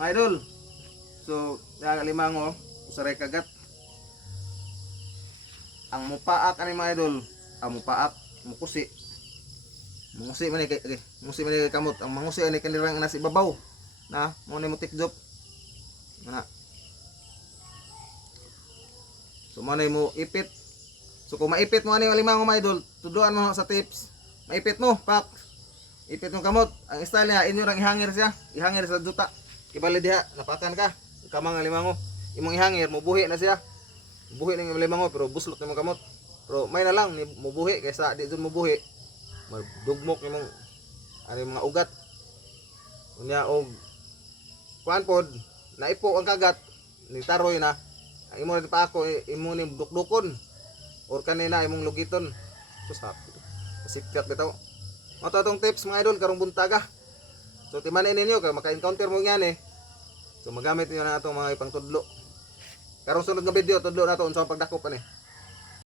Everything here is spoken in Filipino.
mga idol. So limango usaray kagat. Ang mupaak ani mga idol, ang mupaak mukusi. Mungusi man kay musi man kay kamot. Ang mangusi ani kanirang nasa ibabaw. Na mo ni mo tikjop. Na. So mo mo ipit. So kung maipit mo ani limango mga idol, tuduan mo sa tips. Maipit mo, pak. Ipit mo kamot. Ang style niya inyo rang ihangir siya. Ihangir sa duta. Ibalik diha, napakan ka. Kamang limango. Imong ihangir, mubuhi na siya. Buhi ng limango pero buslot nimong kamot. Pero may na lang ni mubuhi kaysa di dun mubuhi. Magdugmok imong ani mga ugat. Unya og kuan pod naipo ang kagat ni taroy na. Ang imo pa ako imo ni dukdukon. Or kanina imong lugiton. Susap. Kasipyat bitaw. Mo to tong tips mga idol karong buntaga. So timanin ninyo kay maka-encounter mo yan eh. So magamit niyo na atong mga ipangtudlo. Karong sunod nga video tudlo na to unsa ang pagdakop ani.